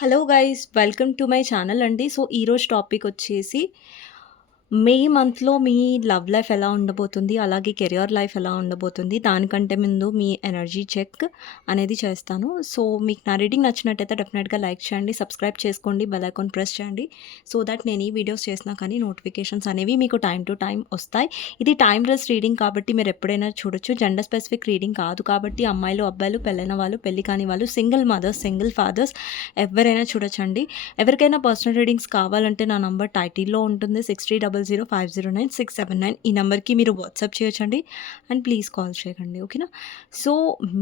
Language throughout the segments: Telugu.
Hello guys welcome to my channel అండి. సో, ఈరోజు టాపిక్ వచ్చేసి మే మంత్‌లో మీ లవ్ లైఫ్ ఎలా ఉండబోతుంది? అలాగే కెరియర్ లైఫ్ ఎలా ఉండబోతుంది? దానికంటే ముందు మీ ఎనర్జీ చెక్ అనేది చేస్తాను. సో, మీకు నా రీడింగ్ నచ్చినట్టయితే డెఫినెట్‌గా లైక్ చేయండి, సబ్స్క్రైబ్ చేసుకోండి, బెల్ ఐకాన్ ప్రెస్ చేయండి. సో దట్ నేను ఈ వీడియోస్ చేసినా కానీ నోటిఫికేషన్స్ అనేవి మీకు టైమ్ టు టైమ్ వస్తాయి. ఇది టైమ్‌లెస్ రీడింగ్ కాబట్టి మీరు ఎప్పుడైనా చూడొచ్చు. జెండర్ స్పెసిఫిక్ రీడింగ్ కాదు కాబట్టి అమ్మాయిలు, అబ్బాయిలు, పెళ్ళైన వాళ్ళు, పెళ్లి కాని వాళ్ళు, సింగిల్ మదర్స్, సింగిల్ ఫాదర్స్ ఎవరైనా చూడొచ్చండి. ఎవరికైనా పర్సనల్ రీడింగ్స్ కావాలంటే నా నంబర్ టైటిల్‌లో ఉంటుంది. 6300509679 ఈ నంబర్‌కి మీరు వాట్సాప్ చేయొచ్చండి. అండ్ ప్లీజ్ కాల్ చేయకండి. ఓకేనా? సో,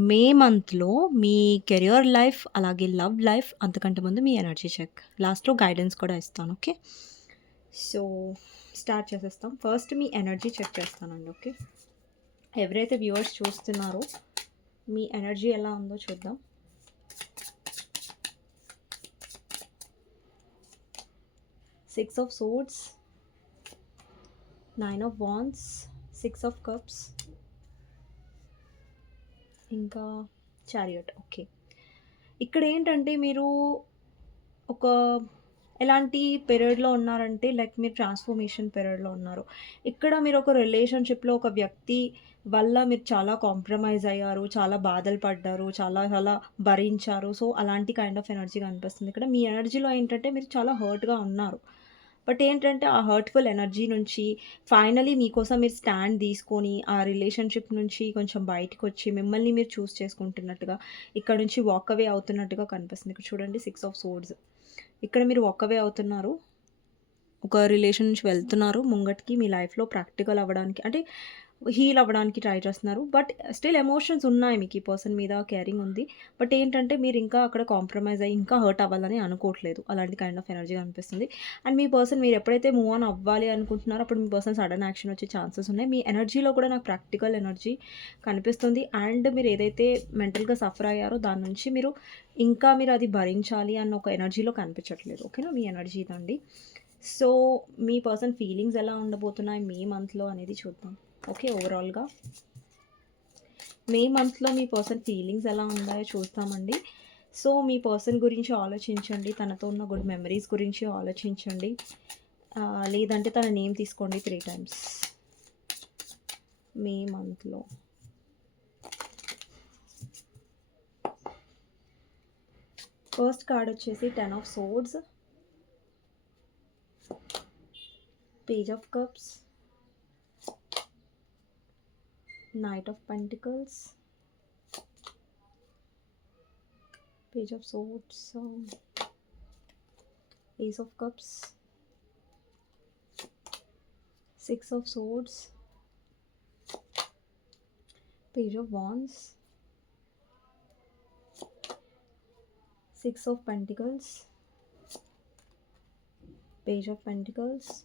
మే మంత్‌లో మీ కెరియర్ లైఫ్, అలాగే లవ్ లైఫ్, అంతకంటే ముందు మీ ఎనర్జీ చెక్. లాస్ట్‌లో గైడెన్స్ కూడా ఇస్తాను. ఓకే? సో, స్టార్ట్ చేసేస్తాం. ఫస్ట్ మీ ఎనర్జీ చెక్ చేస్తానండి. ఓకే? ఎవరైతే వ్యూవర్స్ చూస్తున్నారో మీ ఎనర్జీ ఎలా ఉందో చూద్దాం. Six of swords, 9 of wands, 6 of cups, ఇంకా చారియట్. ఓకే. ఇక్కడ ఏంటంటే మీరు ఒక ఎలాంటి పీరియడ్‌లో ఉన్నారంటే లైక్ మీరు ట్రాన్స్‌ఫర్మేషన్ పీరియడ్‌లో ఉన్నారు. ఇక్కడ మీరు ఒక రిలేషన్‌షిప్‌లో ఒక వ్యక్తి వల్ల మీరు చాలా కాంప్రమైజ్ అయ్యారు. చాలా బాధలు పడ్డారు. చాలా చాలా భరించారు. సో, అలాంటి కైండ్ ఆఫ్ ఎనర్జీ కనిపిస్తుంది. ఇక్కడ మీ ఎనర్జీలో ఏంటంటే మీరు చాలా హర్ట్‌గా ఉన్నారు. బట్ ఏంటంటే ఆ హర్ట్‌ఫుల్ ఎనర్జీ నుంచి ఫైనల్లీ మీకోసం మీరు స్టాండ్ తీసుకొని, ఆ రిలేషన్‌షిప్ నుంచి కొంచెం బయటికొచ్చి, మిమ్మల్ని మీరు చూజ్ చేసుకుంటున్నట్టుగా, ఇక్కడ నుంచి వాక్ అవే అవుతున్నట్టుగా కనిపిస్తుంది. ఇక్కడ చూడండి 6 ఆఫ్ సోర్డ్స్. ఇక్కడ మీరు వాక్ అవే అవుతున్నారు. ఒక రిలేషన్ నుంచి వెళ్తున్నారు ముంగటికి మీ లైఫ్‌లో ప్రాక్టికల్ అవ్వడానికి అంటే హీల్ అవ్వడానికి ట్రై చేస్తున్నారు. బట్ స్టిల్ ఎమోషన్స్ ఉన్నాయి మీకు ఈ పర్సన్ మీద కేరింగ్ ఉంది. బట్ ఏంటంటే మీరు ఇంకా అక్కడ కాంప్రమైజ్ అయ్యి ఇంకా హర్ట్ అవ్వాలని అనుకోవట్లేదు. అలాంటి కైండ్ ఆఫ్ ఎనర్జీ అనిపిస్తుంది. అండ్ మీ పర్సన్ మీరు ఎప్పుడైతే మూవ్ ఆన్ అవ్వాలి అనుకుంటున్నారో అప్పుడు మీ పర్సన్ సడన్ యాక్షన్ వచ్చే ఛాన్సెస్ ఉన్నాయి. మీ ఎనర్జీలో కూడా నాకు ప్రాక్టికల్ ఎనర్జీ కనిపిస్తుంది. అండ్ మీరు ఏదైతే మెంటల్‌గా సఫర్ అయ్యారో దాని నుంచి ఇంకా మీరు అది భరించాలి అన్న ఒక ఎనర్జీలో కనిపించట్లేదు. ఓకేనా? మీ ఎనర్జీ ఇదండి. సో, మీ పర్సన్ ఫీలింగ్స్ ఎలా ఉండబోతున్నాయి మే మంత్‌లో అనేది చూద్దాం. ఓకే. ఓవరాల్‌గా మే మంత్‌లో మీ పర్సన్ ఫీలింగ్స్ ఎలా ఉన్నాయో చూస్తామండి. సో, మీ పర్సన్ గురించి ఆలోచించండి. తనతో ఉన్న గుడ్ మెమరీస్ గురించి ఆలోచించండి. లేదంటే తన నేమ్ తీసుకోండి 3 టైమ్స్. మే మంత్‌లో. ఫస్ట్ కార్డ్ వచ్చేసి 10 of swords, page of cups, Knight of Pentacles, Page of Swords, Ace of Cups, 6 of Swords, Page of Wands, 6 of Pentacles, Page of Pentacles,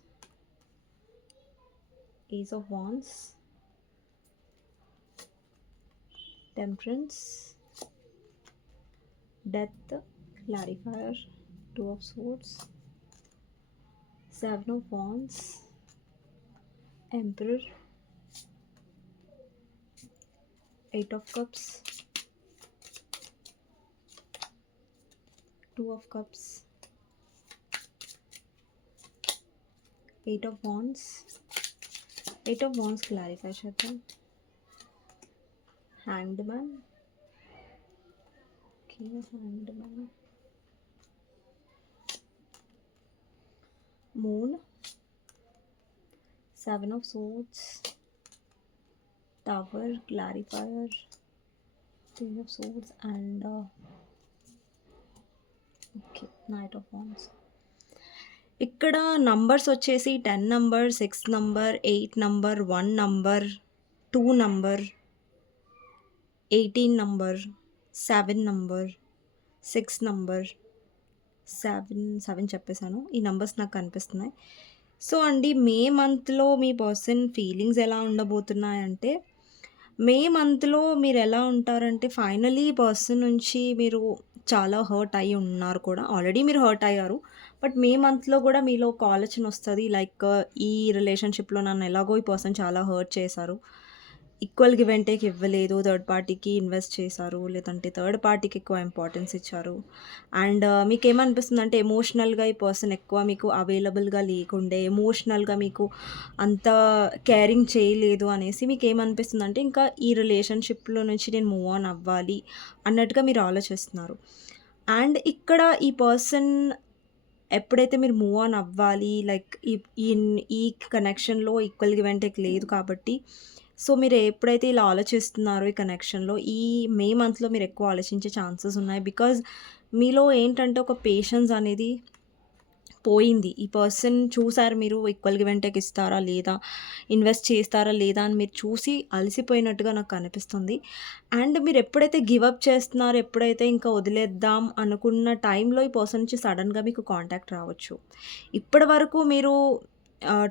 Ace of Wands, Temperance, Death, Clarifier, 2 of Swords, 7 of Wands, Emperor, 8 of Cups, 2 of Cups, 8 of Wands. 8 of Wands clarify చేద్దాం. Hanged Man. Okay, Hanged Man. Moon, 7 of Swords, Tower, Clarifier, Queen of Swords, and okay, Knight of Wands. ఇక్కడ నంబర్స్ వచ్చేసి 10 number, 6 number, 8 number, 1 number, 2 number, 18 number, 7 number, 6 number, 7 చెప్పేసాను. ఈ నంబర్స్ నాకు కనిపిస్తున్నాయి. సో అండి, మే మంత్‌లో మీ పర్సన్ ఫీలింగ్స్ ఎలా ఉండబోతున్నాయంటే, మే మంత్‌లో మీరు ఎలా ఉంటారంటే ఫైనల్లీ ఈ పర్సన్ నుంచి మీరు చాలా హర్ట్ అయ్యి ఉన్నారు కూడా. ఆల్రెడీ మీరు హర్ట్ అయ్యారు. బట్ మే మంత్‌లో కూడా మీలో ఒక ఆలోచన వస్తది. లైక్ ఈ రిలేషన్‌షిప్‌లో నన్ను ఎలాగో ఈ పర్సన్ చాలా హర్ట్ చేశారు. ఈక్వల్ గివ్ అండ్ టేక్ ఇవ్వలేదు. థర్డ్ పార్టీకి ఇన్వెస్ట్ చేశారు. లేదంటే థర్డ్ పార్టీకి ఎక్కువ ఇంపార్టెన్స్ ఇచ్చారు. అండ్ మీకేమనిపిస్తుందంటే ఎమోషనల్‌గా ఈ పర్సన్ ఎక్కువ మీకు అవైలబుల్‌గా లేకుండే, ఎమోషనల్‌గా మీకు అంత కేరింగ్ చేయలేదు అనేసి మీకేమనిపిస్తుందంటే ఇంకా ఈ రిలేషన్‌షిప్‌లో నుంచి నేను మూవ్ ఆన్ అవ్వాలి అన్నట్టుగా మీరు ఆలోచిస్తున్నారు. అండ్ ఇక్కడ ఈ పర్సన్ ఎప్పుడైతే మీరు మూవ్ ఆన్ అవ్వాలి లైక్ ఈ కనెక్షన్‌లో ఈక్వల్ గివ్ అండ్ టేక్ లేదు కాబట్టి, సో మీరు ఎప్పుడైతే ఇలా ఆలోచిస్తున్నారో ఈ కనెక్షన్‌లో ఈ మే మంత్‌లో మీరు ఎక్కువ ఆలోచించే ఛాన్సెస్ ఉన్నాయి. బికాజ్ మీలో ఏంటంటే ఒక పేషెన్స్ అనేది పోయింది. ఈ పర్సన్ చూసారు మీరు ఈక్వల్ గివ్ అండ్ టేక్ ఇస్తారా లేదా? ఇన్వెస్ట్ చేస్తారా లేదా? అని మీరు చూసి అలసిపోయినట్టుగా నాకు కనిపిస్తుంది. అండ్ మీరు ఎప్పుడైతే గివ్ అప్ చేస్తున్నారో, ఎప్పుడైతే ఇంకా వదిలేద్దాం అనుకున్న టైంలో ఈ పర్సన్ నుంచి సడెన్‌గా మీకు కాంటాక్ట్ రావచ్చు. ఇప్పటి వరకు మీరు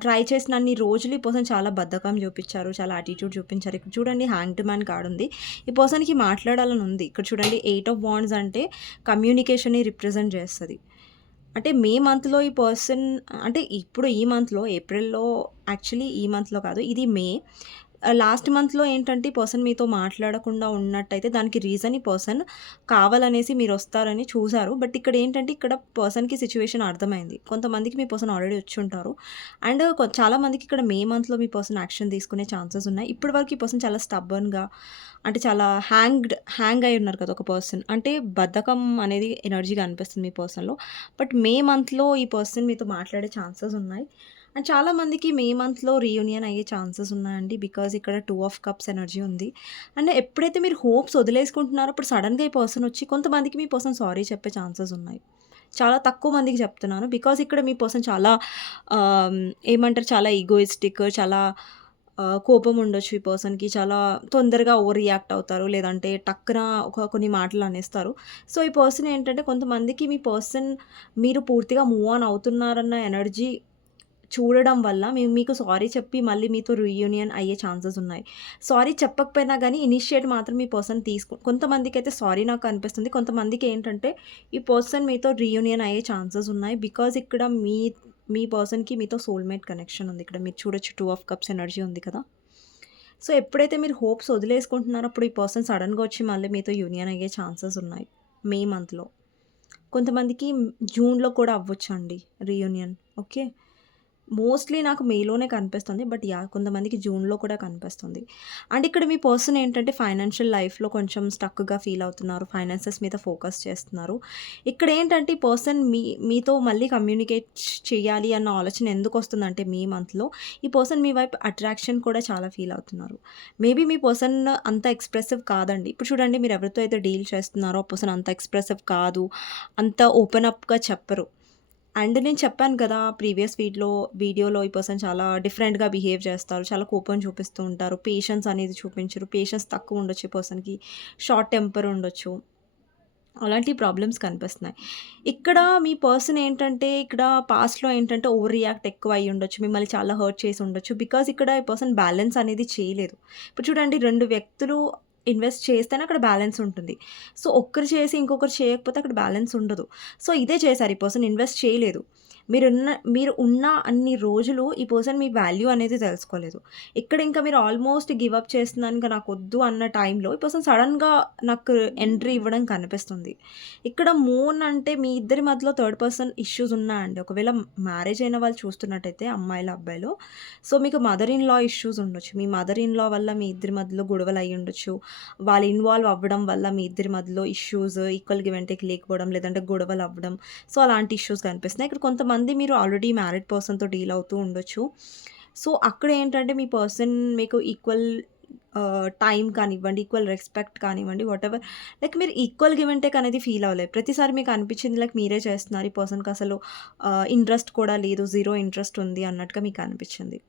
ట్రై చేసినన్ని రోజులు ఈ పర్సన్ చాలా బద్ధకం చూపిచ్చారు. చాలా యాటిట్యూడ్ చూపించారు. ఇక్కడ చూడండి హ్యాంగ్డ్ మ్యాన్ కార్డ్ ఉంది. ఈ పర్సన్‌కి మాట్లాడాలని ఉంది. ఇక్కడ చూడండి 8 ఆఫ్ వాండ్స్ అంటే కమ్యూనికేషన్‌ని రిప్రజెంట్ చేస్తది. అంటే మే మంత్‌లో ఈ పర్సన్ అంటే ఇప్పుడు ఈ మంత్‌లో ఏప్రిల్‌లో యాక్చువల్లీ ఈ మంత్‌లో కాదు. ఇది మే. లాస్ట్ మంత్‌లో ఏంటంటే ఈ పర్సన్ మీతో మాట్లాడకుండా ఉన్నట్టయితే దానికి రీజన్ ఈ పర్సన్ కావాలనేసి మీరొస్తారని చూసారు. బట్ ఇక్కడ ఏంటంటే ఇక్కడ పర్సన్‌కి సిట్యుయేషన్ అర్థమైంది. కొంతమందికి మీ పర్సన్ ఆల్రెడీ వచ్చుంటారు. అండ్ చాలా మందికి ఇక్కడ మే మంత్‌లో మీ పర్సన్ యాక్షన్ తీసుకునే ఛాన్సెస్ ఉన్నాయి. ఇప్పటి వరకు ఈ పర్సన్ చాలా స్టబ్బర్న్‌గా అంటే చాలా హ్యాంగ్ అయ్యి ఉన్నారు కదా! ఒక పర్సన్. అంటే బద్ధకం అనేది ఎనర్జీ కనిపిస్తుంది మీ పర్సన్‌లో. బట్ మే మంత్‌లో ఈ పర్సన్ మీతో మాట్లాడే ఛాన్సెస్ ఉన్నాయి. అండ్ చాలా మందికి మే మంత్‌లో రీయూనియన్ అయ్యే ఛాన్సెస్ ఉన్నాయండి. బికాజ్ ఇక్కడ 2 ఆఫ్ కప్స్ ఎనర్జీ ఉంది. అండ్ ఎప్పుడైతే మీరు హోప్స్ వదిలేసుకుంటున్నారో అప్పుడు సడెన్‌గా ఈ పర్సన్ వచ్చి కొంతమందికి మీ పర్సన్ సారీ చెప్పే ఛాన్సెస్ ఉన్నాయి. చాలా తక్కువ మందికి చెప్తున్నాను. బికాజ్ ఇక్కడ మీ పర్సన్ చాలా ఆహ్, ఏమంటారు చాలా ఈగోయిస్టిక్ చాలా కోపం ఉండొచ్చు ఈ పర్సన్‌కి. చాలా తొందరగా ఓవర్ రియాక్ట్ అవుతారు. లేదంటే టక్కున కొన్ని మాటలు అనేస్తారు. సో, ఈ పర్సన్ ఏంటంటే కొంతమందికి మీ పర్సన్ మీరు పూర్తిగా మూవ్ ఆన్ అవుతున్నారన్న ఎనర్జీ చూడడం వల్ల మీకు సారీ చెప్పి మళ్ళీ మీతో రీయూనియన్ అయ్యే ఛాన్సెస్ ఉన్నాయి. సారీ చెప్పకపోయినా గానీ ఇనిషియేట్ మాత్రం ఈ పర్సన్ కొంతమందికైతే సారీ నాకు అనిపిస్తుంది. కొంతమందికి ఏంటంటే ఈ పర్సన్ మీతో రీయూనియన్ అయ్యే ఛాన్సెస్ ఉన్నాయి. బికాజ్ ఇక్కడ మీ పర్సన్‌కి మీతో సోల్‌మేట్ కనెక్షన్ ఉంది. ఇక్కడ మీరు చూడొచ్చు 2 ఆఫ్ కప్స్ ఎనర్జీ ఉంది కదా! సో, ఎప్పుడైతే మీరు హోప్స్ వదిలేసుకుంటున్నారో అప్పుడు ఈ పర్సన్ సడెన్‌గా వచ్చి మళ్ళీ మీతో యూనియన్ అయ్యే ఛాన్సెస్ ఉన్నాయి. మే మంత్‌లో. కొంతమందికి జూన్‌లో కూడా అవ్వొచ్చండి రీయూనియన్. ఓకే. మోస్ట్‌లీ నాకు మేలోనే కనిపిస్తుంది. But yeah! కొంతమందికి జూన్‌లో కూడా కనిపిస్తుంది. అండ్ ఇక్కడ మీ పర్సన్ ఏంటంటే ఫైనాన్షియల్ లైఫ్‌లో కొంచెం స్టక్‌గా ఫీల్ అవుతున్నారు. ఫైనాన్సెస్ మీద ఫోకస్ చేస్తున్నారు. ఇక్కడ ఏంటంటే ఈ పర్సన్ మీతో మళ్ళీ కమ్యూనికేట్ చేయాలి అన్న ఆలోచన ఎందుకొస్తుందంటే మే మంత్‌లో ఈ పర్సన్ మీ వైపు అట్రాక్షన్ కూడా చాలా ఫీల్ అవుతున్నారు. మేబీ మీ పర్సన్ అంత ఎక్స్‌ప్రెసివ్ కాదండి. ఇప్పుడు చూడండి మీరు ఎవరితో అయితే డీల్ చేస్తున్నారో ఆ పర్సన్ అంత ఎక్స్‌ప్రెసివ్ కాదు. అంత ఓపెన్ అప్‌గా చెప్పరు. అండ్ నేను చెప్పాను కదా! ప్రీవియస్ వీడియోలో ఈ పర్సన్ చాలా డిఫరెంట్‌గా బిహేవ్ చేస్తారు. చాలా కోపం చూపిస్తూ ఉంటారు. పేషెన్స్ అనేది చూపించరు. పేషెన్స్ తక్కువ ఉండొచ్చు ఈ పర్సన్‌కి. షార్ట్ టెంపర్ ఉండొచ్చు. అలాంటి ప్రాబ్లమ్స్ కనిపిస్తున్నాయి. ఇక్కడ మీ పర్సన్ ఏంటంటే ఇక్కడ పాస్ట్‌లో ఏంటంటే ఓవర్ రియాక్ట్ ఎక్కువ అయ్యుండొచ్చు. మిమ్మల్ని చాలా హర్ట్ చేసి ఉండొచ్చు. బికాజ్ ఇక్కడ ఈ పర్సన్ బ్యాలెన్స్ అనేది చేయలేదు. ఇప్పుడు చూడండి 2 వ్యక్తులు ఇన్వెస్ట్ చేస్తేనే అక్కడ బ్యాలెన్స్ ఉంటుంది. సో, ఒక్కరు చేసి ఇంకొకరు చేయకపోతే అక్కడ బ్యాలెన్స్ ఉండదు. సో, ఇదే చేశారు ఈ పర్సన్ ఇన్వెస్ట్ చేయలేదు. మీరు ఉన్న అన్ని రోజులు ఈ పర్సన్ మీ వాల్యూ అనేది తెలుసుకోలేదు. ఇక్కడ ఇంకా మీరు ఆల్మోస్ట్ గివ్ అప్ చేస్తున్నాను ఇంక నాకొద్దు అన్న టైంలో ఈ పర్సన్ సడెన్‌గా నాకు ఎంట్రీ ఇవ్వడం కనిపిస్తుంది. ఇక్కడ మూన్ అంటే మీ ఇద్దరి మధ్యలో థర్డ్ పర్సన్ ఇష్యూస్ ఉన్నాయండి. ఒకవేళ మ్యారేజ్ అయిన వాళ్ళు చూస్తున్నట్టయితే అమ్మాయిలు, అబ్బాయిలు. సో, మీకు మదర్ ఇన్ లా ఇష్యూస్ ఉండొచ్చు. మీ మదర్ ఇన్ లా వల్ల మీ ఇద్దరి మధ్యలో గొడవలు అయ్యుండొచ్చు. వాళ్ళు ఇన్వాల్వ్ అవ్వడం వల్ల మీ ఇద్దరి మధ్యలో issues equal give and take లేకపోవడం, లేదంటే గొడవలు అవ్వడం. సో, అలాంటి ఇష్యూస్ కనిపిస్తున్నాయి. ఇక్కడ కొంతమంది మీరు ఆల్రెడీ మ్యారీడ్ పర్సన్‌తో డీల్ అవుతూ ఉండొచ్చు. సో, అక్కడ ఏంటంటే మీ పర్సన్ మీకు ఈక్వల్ టైమ్ కానివ్వండి, ఈక్వల్ రెస్పెక్ట్ కానివ్వండి, వాటెవర్ లైక్ మీరు ఈక్వల్ గివ్ అండ్ టేక్ అనేది ఫీల్ అవ్వలేదు. ప్రతిసారి మీకు అనిపించింది లైక్ మీరే చేస్తున్నారు. ఈ పర్సన్‌కి అసలు ఇంట్రెస్ట్ కూడా లేదు. జీరో ఇంట్రెస్ట్ ఉంది అన్నట్టుగా మీకు అనిపించింది.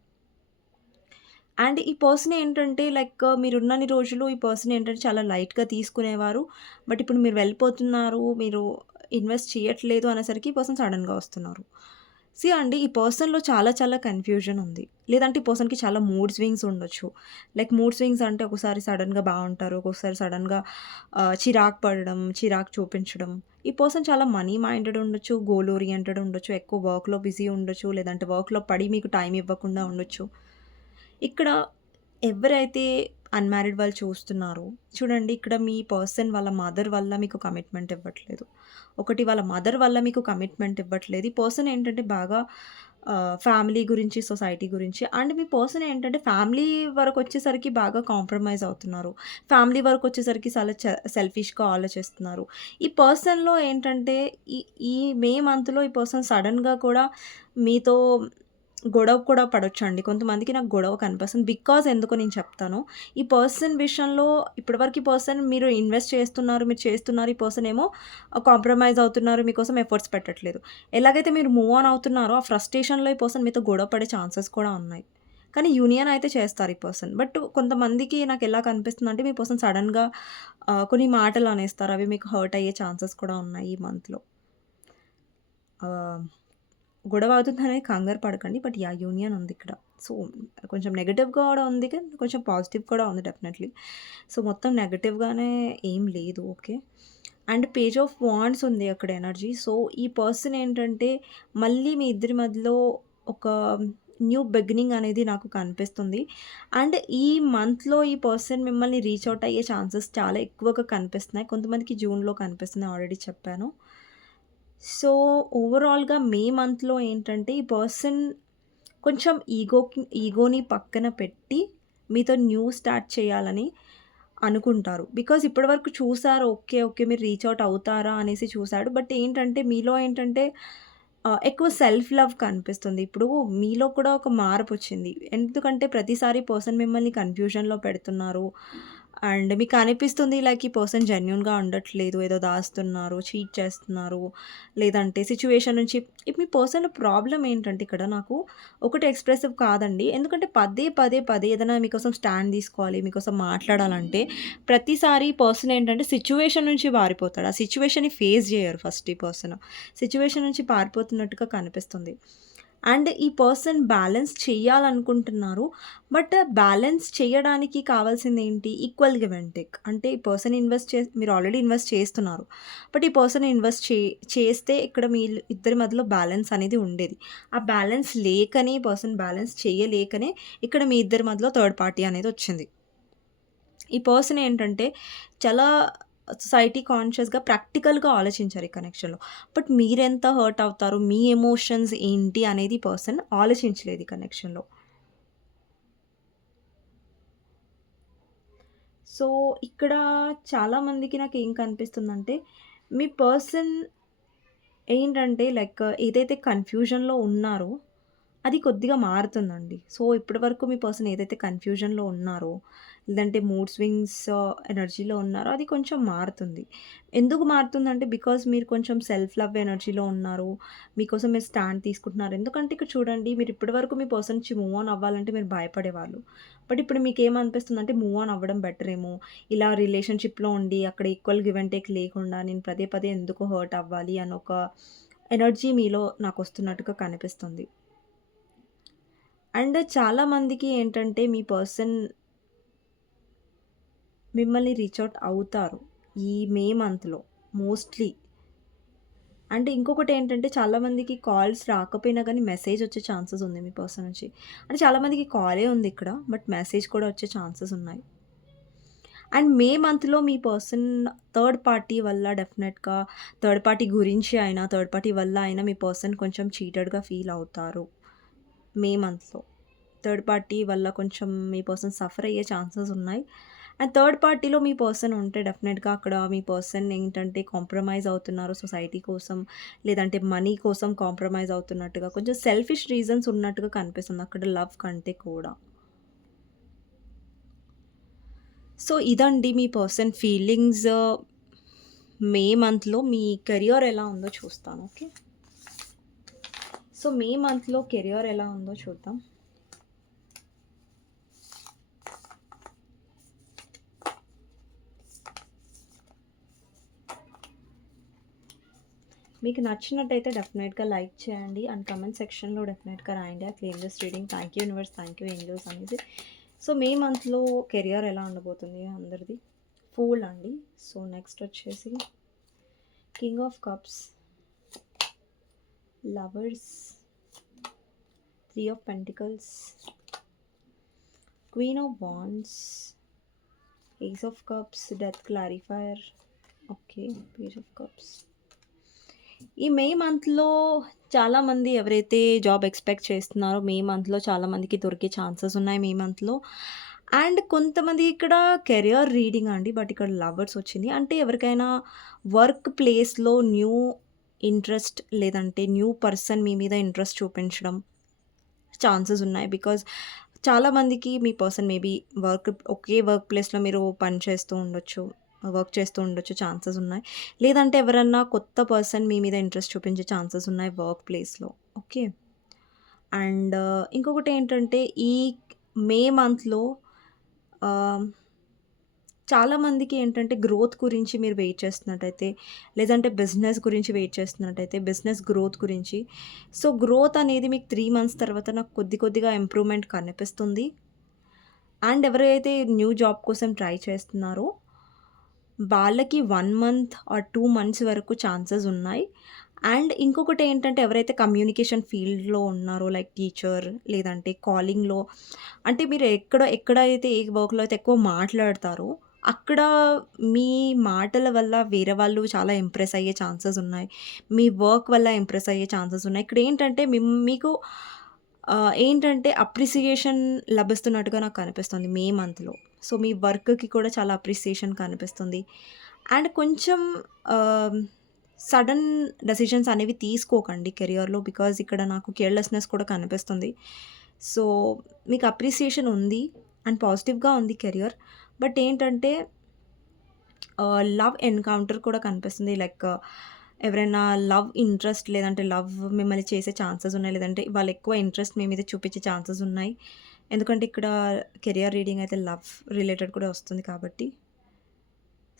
అండ్ ఈ పర్సన్ ఏంటంటే లైక్ మీరున్నన్ని రోజులు ఈ పర్సన్ ఏంటంటే చాలా లైట్‌గా తీసుకునేవారు. బట్ ఇప్పుడు మీరు వెళ్ళిపోతున్నారు. మీరు ఇన్వెస్ట్ చేయట్లేదు అనేసరికి ఈ పర్సన్ సడెన్‌గా వస్తున్నారు. అండి ఈ పర్సన్‌లో చాలా చాలా కన్‌ఫ్యూజన్ ఉంది. లేదంటే ఈ పర్సన్‌కి చాలా మూడ్ స్వింగ్స్ ఉండొచ్చు. లైక్ మూడ్ స్వింగ్స్ అంటే ఒకసారి సడెన్‌గా బావుంటారు. ఒక్కొక్కసారి సడెన్‌గా చిరాకు పడడం, చిరాకు చూపించడం. ఈ పర్సన్ చాలా మనీ మైండెడ్ ఉండొచ్చు. గోల్ ఓరియెంటెడ్ ఉండొచ్చు. ఎక్కువ వర్క్‌లో బిజీ ఉండొచ్చు. లేదంటే వర్క్‌లో పడి మీకు టైం ఇవ్వకుండా ఉండొచ్చు. ఇక్కడ ఎవరైతే అన్‌మ్యారీడ్ వాళ్ళు చూస్తున్నారు. చూడండి ఇక్కడ మీ పర్సన్ వాళ్ళ మదర్ వల్ల మీకు కమిట్మెంట్ ఇవ్వట్లేదు. ఒకటి వాళ్ళ మదర్ వల్ల మీకు కమిట్మెంట్ ఇవ్వట్లేదు. ఈ పర్సన్ ఏంటంటే బాగా ఫ్యామిలీ గురించి, సొసైటీ గురించి అండ్ మీ పర్సన్ ఏంటంటే ఫ్యామిలీ వరకొచ్చేసరికి బాగా కాంప్రమైజ్ అవుతున్నారు. ఫ్యామిలీ వరకొచ్చేసరికి చాలా సెల్ఫిష్‌గా ఆలోచిస్తున్నారు. ఈ పర్సన్‌లో ఏంటంటే ఈ ఈ మే మంత్‌లో ఈ పర్సన్ సడెన్‌గా కూడా మీతో గొడవ కూడా పడొచ్చండి. కొంతమందికి నాకు గొడవ కనిపిస్తుంది. బికాజ్ ఎందుకో నేను చెప్తాను. ఈ పర్సన్ విషయంలో ఇప్పటివరకు ఈ పర్సన్ మీరు ఇన్వెస్ట్ చేస్తున్నారు, మీరు చేస్తున్నారు. ఈ పర్సన్ ఏమో కాంప్రమైజ్ అవుతున్నారు. మీకోసం ఎఫర్ట్స్ పెట్టట్లేదు. ఎలాగైతే మీరు మూవ్ ఆన్ అవుతున్నారో, ఆ ఫ్రస్ట్రేషన్‌లో ఈ పర్సన్ మీతో గొడవ పడే ఛాన్సెస్ కూడా ఉన్నాయి. కానీ యూనియన్ అయితే చేస్తారు ఈ పర్సన్. బట్ కొంతమందికి నాకెలా కనిపిస్తుందంటే, మీ పర్సన్ సడెన్‌గా కొన్ని మాటలు అనేస్తారు. అవి మీకు హర్ట్ అయ్యే ఛాన్సెస్ కూడా ఉన్నాయి ఈ మంత్‌లో. ఆహ్ గొడవ అవుతుందనే కంగారు పడకండి. But yeah! యూనియన్ ఉందిక్కడ. సో, కొంచెం నెగెటివ్ కూడా ఉంది. కానీ కొంచెం పాజిటివ్ కూడా ఉంది డెఫినెట్‌లీ. సో, మొత్తం నెగెటివ్‌గానే ఏం లేదు. Okay. And page of wands ఉంది అక్కడ ఎనర్జీ. సో, ఈ పర్సన్ ఏంటంటే మళ్ళీ మీ ఇద్దరి మధ్యలో ఒక న్యూ బిగినింగ్ అనేది నాకు కనిపిస్తుంది. అండ్ ఈ మంత్‌లో ఈ పర్సన్ మిమ్మల్ని రీచ్ ఔట్ అయ్యే ఛాన్సెస్ చాలా ఎక్కువగా కనిపిస్తున్నాయి. కొంతమందికి జూన్‌లో కనిపిస్తున్నాయి ఆల్రెడీ చెప్పాను. సో, ఓవరాల్‌గా మే మంత్‌లో ఏంటంటే, ఈ పర్సన్ కొంచెం ఈగోని పక్కన పెట్టి, మీతో న్యూ స్టార్ట్ చేయాలని అనుకుంటారు. బికాజ్ ఇప్పటివరకు చూసారు. ఓకే. ఓకే. మీరు రీచ్ ఔట్ అవుతారా అనేసి చూసాడు. బట్ ఏంటంటే, మీలో ఏంటంటే ఎక్కువ సెల్ఫ్ లవ్ కనిపిస్తుంది. ఇప్పుడు మీలో కూడా ఒక మార్పొచ్చింది. ఎందుకంటే, ప్రతిసారి పర్సన్ మిమ్మల్ని కన్‌ఫ్యూజన్‌లో పెడుతున్నారు. అండ్ మీకు అనిపిస్తుంది లైక్ ఈ పర్సన్ జెన్యూన్‌గా ఉండట్లేదు. ఏదో దాస్తున్నారు, చీట్ చేస్తున్నారు. లేదంటే సిట్యుయేషన్ నుంచి మీ పర్సన్‌లో ప్రాబ్లమ్ ఏంటంటే ఇక్కడ నాకు ఒకటి ఎక్స్‌ప్రెసివ్ కాదండి. ఎందుకంటే పదే ఏదైనా మీకోసం స్టాండ్ తీసుకోవాలి, మీకోసం మాట్లాడాలంటే ప్రతిసారి ఈ పర్సన్ ఏంటంటే సిట్యుయేషన్ నుంచి పారిపోతాడు. ఆ సిట్యుయేషన్‌ని ఫేస్ చేయరు ఫస్ట్ ఈ పర్సన్. సిట్యుయేషన్ నుంచి పారిపోతున్నట్టుగా కనిపిస్తుంది. అండ్ ఈ పర్సన్ బ్యాలెన్స్ చేయాలనుకుంటున్నారు. బట్ బ్యాలెన్స్ చేయడానికి కావాల్సిందేంటి? Equal give and take. అంటే ఈ పర్సన్ మీరు ఆల్రెడీ ఇన్వెస్ట్ చేస్తున్నారు. బట్ ఈ పర్సన్ చేస్తే ఇక్కడ మీ ఇద్దరి మధ్యలో బ్యాలెన్స్ అనేది ఉండేది. ఆ బ్యాలెన్స్ లేకనే ఈ పర్సన్ బ్యాలెన్స్ చేయలేకనే ఇక్కడ మీ ఇద్దరి మధ్యలో థర్డ్ పార్టీ అనేదొచ్చింది. ఈ పర్సన్ ఏంటంటే చాలా సొసైటీ కాన్షియస్‌గా, ప్రాక్టికల్‌గా ఆలోచించారు ఈ కనెక్షన్‌లో. బట్ మీరెంత హర్ట్ అవుతారు, మీ ఎమోషన్స్ ఏంటి అనేది ఈ పర్సన్ ఆలోచించలేదు ఈ కనెక్షన్‌లో. సో, ఇక్కడ చాలామందికి నాకేం కనిపిస్తుందంటే, మీ పర్సన్ ఏంటంటే లైక్ ఏదైతే కన్‌ఫ్యూజన్‌లో ఉన్నారో, అది కొద్దిగా మారుతుందండి. సో, ఇప్పటివరకు మీ పర్సన్ ఏదైతే కన్‌ఫ్యూజన్‌లో ఉన్నారో, లేదంటే మూడ్ స్వింగ్స్ ఎనర్జీలో ఉన్నారో, అది కొంచెం మారుతుంది. ఎందుకు మారుతుందంటే, బికాజ్ మీరు కొంచెం సెల్ఫ్ లవ్ ఎనర్జీలో ఉన్నారు. మీకోసం మీరు స్టాండ్ తీసుకుంటున్నారు. ఎందుకంటే ఇక్కడ చూడండి, మీరు ఇప్పటివరకు మీ పర్సన్ నుంచి మూవ్ ఆన్ అవ్వాలంటే మీరు భయపడేవాళ్ళు. బట్ ఇప్పుడు మీకేమనిపిస్తుందంటే, మూవ్ ఆన్ అవ్వడం బెటర్ ఏమో. ఇలా రిలేషన్‌షిప్‌లో ఉండి, అక్కడ ఈక్వల్ గివ్ అండ్ టేక్ లేకుండా, నేను పదే ఎందుకు హర్ట్ అవ్వాలి అని ఒక ఎనర్జీ మీలో నాకొస్తున్నట్టుగా కనిపిస్తుంది. అండ్ చాలామందికి ఏంటంటే మీ పర్సన్ మిమ్మల్ని రీచ్ ఔట్ అవుతారు. ఈ మే మంత్‌లో మోస్ట్‌లీ. అంటే ఇంకొకటేంటంటే చాలామందికి కాల్స్ రాకపోయినా గానీ మెసేజ్ వచ్చే ఛాన్సెస్ ఉంది మీ పర్సన్ నుంచి. అంటే చాలామందికి కాలే ఉంది ఇక్కడ. బట్ మెసేజ్ కూడా వచ్చే ఛాన్సెస్ ఉన్నాయి. అండ్ మే మంత్‌లో మీ పర్సన్ థర్డ్ పార్టీ వల్ల డెఫినెట్‌గా థర్డ్ పార్టీ గురించి అయినా, థర్డ్ పార్టీ వల్ల అయినా మీ పర్సన్ కొంచెం చీటెడ్‌గా ఫీల్ అవుతారు. మే మంత్‌లో. థర్డ్ పార్టీ వల్ల కొంచెం మీ పర్సన్ సఫర్ అయ్యే ఛాన్సెస్ ఉన్నాయి. అండ్ థర్డ్ పార్టీలో మీ పర్సన్ ఉంటే డెఫినెట్‌గా అక్కడ మీ పర్సన్ ఏంటంటే కాంప్రమైజ్ అవుతున్నారు సొసైటీ కోసం, లేదంటే మనీ కోసం కాంప్రమైజ్ అవుతున్నట్టుగా కొంచెం సెల్ఫిష్ రీజన్స్ ఉన్నట్టుగా కనిపిస్తుంది అక్కడ లవ్ కంటే కూడా. సో, ఇదండి మీ పర్సన్ ఫీలింగ్స్ మే మంత్‌లో మీ కెరియర్ ఎలా ఉందో చూస్తాను. ఓకే. సో, మే మంత్‌లో కెరియర్ ఎలా ఉందో చూద్దాం. మీకు నచ్చినట్టయితే డెఫినెట్‌గా లైక్ చేయండి. అండ్ కామెంట్ సెక్షన్‌లో డెఫినెట్‌గా రాయండి. I claim this reading. Thank you universe, thank you angels అనేసి. సో, మే మంత్‌లో కెరియర్ ఎలా ఉండబోతుంది అందరిది? ఫూల్ అండి. సో, నెక్స్ట్ వచ్చేసి king of cups, lovers, 3 of pentacles, queen of wands, ace of cups, death clarifier. Okay. Page of cups. ఈ మే మంత్‌లో చాలామంది ఎవరైతే జాబ్ ఎక్స్‌పెక్ట్ చేస్తున్నారో మే మంత్‌లో చాలామందికి దొరికే ఛాన్సెస్ ఉన్నాయి మే మంత్‌లో. అండ్ కొంతమంది ఇక్కడ కెరియర్ రీడింగ్ అండి. బట్ ఇక్కడ లవర్స్ వచ్చింది. అంటే ఎవరికైనా వర్క్ ప్లేస్‌లో న్యూ ఇంట్రెస్ట్ లేదంటే న్యూ పర్సన్ మీ మీద ఇంట్రెస్ట్ చూపించడం ఛాన్సెస్ ఉన్నాయి. బికాజ్ చాలామందికి మీ పర్సన్ మేబీ ఒకే వర్క్ ప్లేస్‌లో మీరు పని చేస్తూ ఉండొచ్చు. వర్క్ చేస్తూ ఉండొచ్చు. ఛాన్సెస్ ఉన్నాయి. లేదంటే ఎవరన్నా కొత్త పర్సన్ మీ మీద ఇంట్రెస్ట్ చూపించే ఛాన్సెస్ ఉన్నాయి వర్క్ ప్లేస్‌లో. ఓకే. అండ్ ఇంకొకటేంటంటే ఈ మే మంత్‌లో ఆహ్, చాలామందికి ఏంటంటే గ్రోత్ గురించి మీరు వెయిట్ చేస్తున్నట్టయితే, లేదంటే బిజినెస్ గురించి వెయిట్ చేస్తున్నట్టయితే, బిజినెస్ గ్రోత్ గురించి. సో, గ్రోత్ అనేది మీకు 3 మంత్స్ తర్వాత నాకు కొద్దిగా ఇంప్రూవ్‌మెంట్ కనిపిస్తుంది. అండ్ ఎవరైతే న్యూ జాబ్ కోసం ట్రై చేస్తున్నారో, వాళ్ళకి 1 మంత్ ఆర్ 2 మంత్స్ వరకు ఛాన్సెస్ ఉన్నాయి. అండ్ ఇంకొకటేంటంటే ఎవరైతే కమ్యూనికేషన్ ఫీల్డ్‌లో ఉన్నారో లైక్ టీచర్ లేదంటే కాలింగ్‌లో అంటే మీరు ఎక్కడైతే ఏ వర్క్‌లో అయితే ఎక్కువ మాట్లాడతారో, అక్కడ మీ మాటల వల్ల వేరే వాళ్ళు చాలా ఇంప్రెస్ అయ్యే ఛాన్సెస్ ఉన్నాయి. మీ వర్క్ వల్ల ఇంప్రెస్ అయ్యే ఛాన్సెస్ ఉన్నాయి. ఇక్కడేంటంటే మీకు ఏంటంటే అప్రిసియేషన్ లభిస్తున్నట్టుగా నాకు కనిపిస్తుంది మే మంత్‌లో. సో, మీ వర్క్‌కి కూడా చాలా అప్రిసియేషన్ కనిపిస్తుంది. అండ్ కొంచెం ఆహ్, సడన్ డెసిషన్స్ అనేవి తీసుకోకండి కెరియర్‌లో. బికాజ్ ఇక్కడ నాకు కేర్‌లెస్‌నెస్ కూడా కనిపిస్తుంది. సో, మీకు అప్రిసియేషన్ ఉంది అండ్ పాజిటివ్‌గా ఉంది కెరియర్. బట్ ఏంటంటే లవ్ ఎన్‌కౌంటర్ కూడా కనిపిస్తుంది. లైక్ ఎవరైనా లవ్ ఇంట్రెస్ట్ లేదంటే లవ్ మిమ్మల్ని చేసే ఛాన్సెస్ ఉన్నాయి. లేదంటే వాళ్ళెక్కువ ఇంట్రెస్ట్ మీ మీద చూపించే ఛాన్సెస్ ఉన్నాయి. ఎందుకంటే ఇక్కడ కెరియర్ రీడింగ్ అయితే లవ్ రిలేటెడ్ కూడా వస్తుంది కాబట్టి.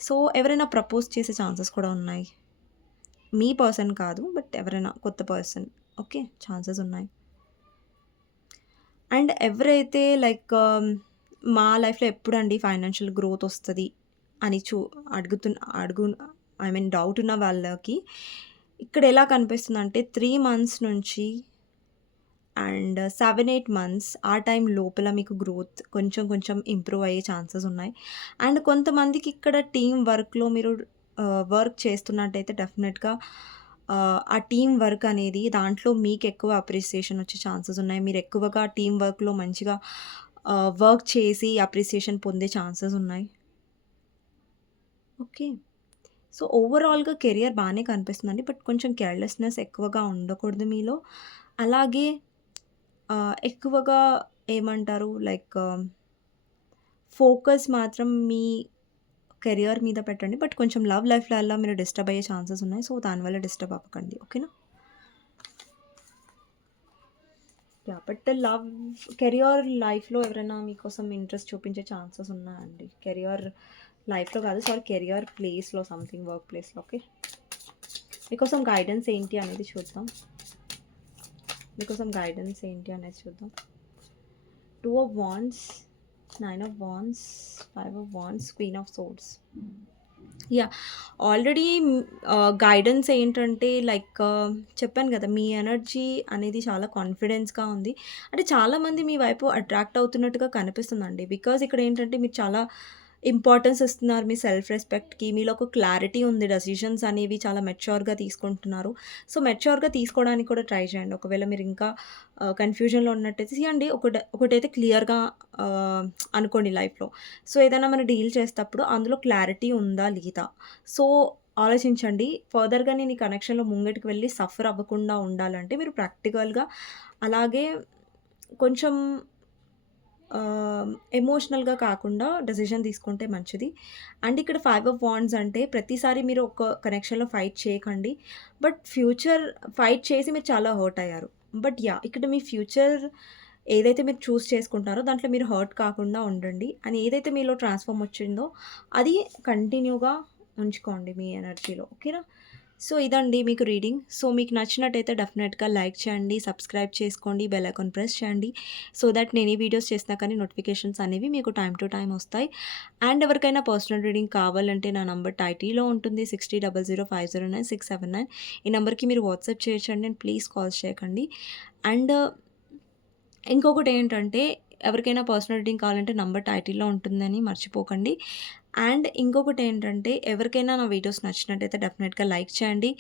సో, ఎవరైనా ప్రపోజ్ చేసే ఛాన్సెస్ కూడా ఉన్నాయి. మీ పర్సన్ కాదు. బట్ ఎవరైనా కొత్త పర్సన్. ఓకే. ఛాన్సెస్ ఉన్నాయి. అండ్ ఎవరైతే లైక్ మా లైఫ్‌లో ఎప్పుడండి ఫైనాన్షియల్ గ్రోత్ ఒస్తది అని అడుగు ఐ మీన్ డౌట్ ఉన్న వాళ్ళకి ఇక్కడ ఎలా కనిపిస్తుందంటే 3 మంత్స్ నుంచి అండ్ 7, 8 మంత్స్ ఆ టైం లోపల మీకు గ్రోత్ కొంచెం ఇంప్రూవ్ అయ్యే ఛాన్సెస్ ఉన్నాయి. అండ్ కొంతమందికి ఇక్కడ టీమ్ వర్క్‌లో మీరు వర్క్ చేస్తున్నట్టయితే డెఫినెట్‌గా ఆ టీమ్ వర్క్ అనేది దాంట్లో మీకెక్కువ అప్రిసియేషన్ వచ్చే ఛాన్సెస్ ఉన్నాయి. మీరు ఎక్కువగా టీమ్ వర్క్‌లో మంచిగా వర్క్ చేసి అప్రిసియేషన్ పొందే ఛాన్సెస్ ఉన్నాయి. ఓకే. సో, ఓవరాల్‌గా కెరియర్ బానే కనిపిస్తుందండి. బట్ కొంచెం కేర్‌లెస్‌నెస్ ఎక్కువగా ఉండకూడదు మీలో. అలాగే ఎక్కువగా ఏమంటారు లైక్ ఫోకస్ మాత్రం మీ కెరియర్ మీద పెట్టండి. బట్ కొంచెం లవ్ లైఫ్‌లో అలా మీరు డిస్టర్బ్ అయ్యే ఛాన్సెస్ ఉన్నాయి. సో, దానివల్ల డిస్టర్బ్ అవ్వకండి. ఓకేనా? యాహ్! బట్ కెరియర్ లైఫ్‌లో ఎవరైనా మీకోసం ఇంట్రెస్ట్ చూపించే ఛాన్సెస్ ఉన్నాయండి. కెరియర్ లైఫ్‌లో కాదు. సారీ కెరియర్ ప్లేస్‌లో సంథింగ్ వర్క్ ప్లేస్‌లో. ఓకే. మీకోసం గైడెన్స్ ఏంటి అనేది చూద్దాం. మీకోసం గైడెన్స్ ఏంటి అనేది చూద్దాం. 2 of wands, 9 of wands, 5 of wands, queen of swords. Yeah! Already guidance ఏంటంటే లైక్ చెప్పాను కదా! మీ ఎనర్జీ అనేది చాలా కాన్ఫిడెన్స్‌గా ఉంది. అంటే చాలామంది మీ వైపు అట్రాక్ట్ అవుతున్నట్టుగా కనిపిస్తుందండి. బికాజ్ ఇక్కడ ఏంటంటే మీరు చాలా ఇంపార్టెన్స్ ఇస్తున్నారు మీ సెల్ఫ్ రెస్పెక్ట్‌కి. మీలో ఒక క్లారిటీ ఉంది. డెసిషన్స్ అనేవి చాలా మెచ్యూర్‌గా తీసుకుంటున్నారు. సో, మెచ్యూర్‌గా తీసుకోవడానికి కూడా ట్రై చేయండి. ఒకవేళ మీరు ఇంకా కన్‌ఫ్యూజన్‌లో ఉన్నట్టయితే అండి ఒకటైతే క్లియర్‌గా ఆహ్, అనుకోండి లైఫ్‌లో. సో, ఏదైనా మనం డీల్ చేసేటప్పుడు అందులో క్లారిటీ ఉందా? లేదా? సో, ఆలోచించండి. ఫర్దర్‌గా నేను ఈ కనెక్షన్‌లో ముంగటికి వెళ్ళి సఫర్ అవ్వకుండా ఉండాలంటే మీరు ప్రాక్టికల్‌గా అలాగే కొంచెం ఎమోషనల్‌గా కాకుండా డెసిషన్ తీసుకుంటే మంచిది. అండ్ ఇక్కడ 5 ఆఫ్ వాండ్స్ అంటే ప్రతిసారి మీరు ఒక కనెక్షన్‌లో ఫైట్ చేయకండి. బట్ ఫ్యూచర్ ఫైట్ చేసి మీరు చాలా హర్ట్ అయ్యారు. But yeah! ఇక్కడ మీ ఫ్యూచర్ ఏదైతే మీరు చూజ్ చేసుకుంటారో దాంట్లో మీరు హర్ట్ కాకుండా ఉండండి. అండ్ ఏదైతే మీలో ట్రాన్స్‌ఫార్మ్ వచ్చిందో అది కంటిన్యూగా ఉంచుకోండి మీ ఎనర్జీలో. ఓకేనా? సో, ఇదండి మీకు రీడింగ్. సో, మీకు నచ్చినట్టయితే డెఫినెట్‌గా లైక్ చేయండి, సబ్స్క్రైబ్ చేసుకోండి, బెల్ ఐకాన్ ప్రెస్ చేయండి. సో దట్ నేను ఏ వీడియోస్ చేసినా కానీ నోటిఫికేషన్స్ అనేవి మీకు టైమ్ టు టైమ్ వస్తాయి. అండ్ ఎవరికైనా పర్సనల్ రీడింగ్ కావాలంటే నా నంబర్ టైటిల్‌లో ఉంటుంది. 6000509679 ఈ నంబర్‌కి మీరు వాట్సాప్ చేయొచ్చండి. అండ్ ప్లీజ్ కాల్స్ చేయకండి. అండ్ ఇంకొకటేంటంటే ఎవరికైనా పర్సనల్ రీడింగ్ కావాలంటే నంబర్ టైటిల్‌లో ఉంటుందని మర్చిపోకండి. అండ్ ఇంకొకటేంటంటే ఎవరికైనా నా వీడియోస్ నచ్చినట్టయితే డెఫినెట్‌గా లైక్ చేయండి.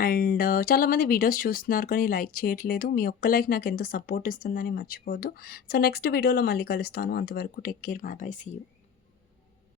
అండ్ చాలామంది వీడియోస్ చూస్తున్నారు కానీ లైక్ చేయట్లేదు. మీ ఒక్క లైక్ నాకెంతో సపోర్ట్ ఇస్తుందని మర్చిపోవద్దు. సో, నెక్స్ట్ వీడియోలో మళ్ళీ కలుస్తాను. అంతవరకు take care. Bye bye. See you.